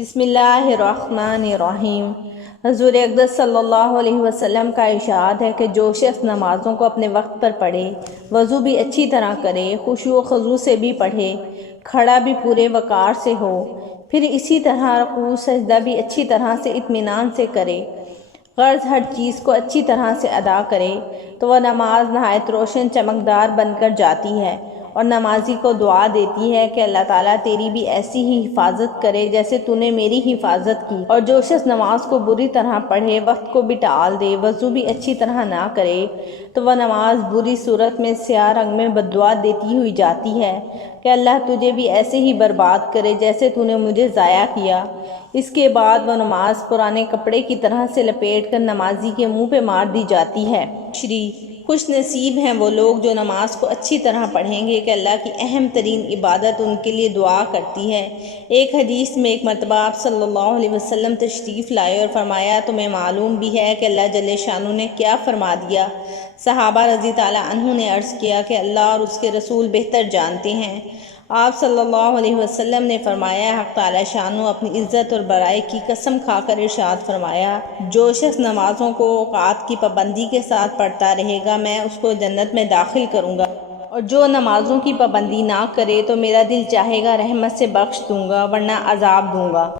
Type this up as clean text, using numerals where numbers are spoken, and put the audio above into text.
بسم اللہ الرحمن الرحیم۔ حضور اقدس صلی اللہ علیہ وسلم کا ارشاد ہے کہ جو شخص نمازوں کو اپنے وقت پر پڑھے، وضو بھی اچھی طرح کرے، خشوع و خضوع سے بھی پڑھے، کھڑا بھی پورے وقار سے ہو، پھر اسی طرح رکوع سجدہ بھی اچھی طرح سے اطمینان سے کرے، غرض ہر چیز کو اچھی طرح سے ادا کرے، تو وہ نماز نہایت روشن چمکدار بن کر جاتی ہے اور نمازی کو دعا دیتی ہے کہ اللہ تعالیٰ تیری بھی ایسی ہی حفاظت کرے جیسے تو نے میری حفاظت کی۔ اور جو شخص نماز کو بری طرح پڑھے، وقت کو بھی ٹال دے، وضو بھی اچھی طرح نہ کرے، تو وہ نماز بری صورت میں سیاہ رنگ میں بددعا دیتی ہوئی جاتی ہے کہ اللہ تجھے بھی ایسے ہی برباد کرے جیسے تو نے مجھے ضائع کیا۔ اس کے بعد وہ نماز پرانے کپڑے کی طرح سے لپیٹ کر نمازی کے منہ پہ مار دی جاتی ہے۔ خوش نصیب ہیں وہ لوگ جو نماز کو اچھی طرح پڑھیں گے کہ اللہ کی اہم ترین عبادت ان کے لیے دعا کرتی ہے۔ ایک حدیث میں ایک مرتبہ آپ صلی اللہ علیہ وسلم تشریف لائے اور فرمایا تمہیں معلوم بھی ہے کہ اللہ جل شانہ نے کیا فرما دیا؟ صحابہ رضی تعالیٰ عنہ نے عرض کیا کہ اللہ اور اس کے رسول بہتر جانتے ہیں۔ آپ صلی اللہ علیہ وسلم نے فرمایا حق تعالیٰ شانہ اپنی عزت اور بڑائی کی قسم کھا کر ارشاد فرمایا جو شخص نمازوں کو اوقات کی پابندی کے ساتھ پڑھتا رہے گا میں اس کو جنت میں داخل کروں گا، اور جو نمازوں کی پابندی نہ کرے تو میرا دل چاہے گا رحمت سے بخش دوں گا ورنہ عذاب دوں گا۔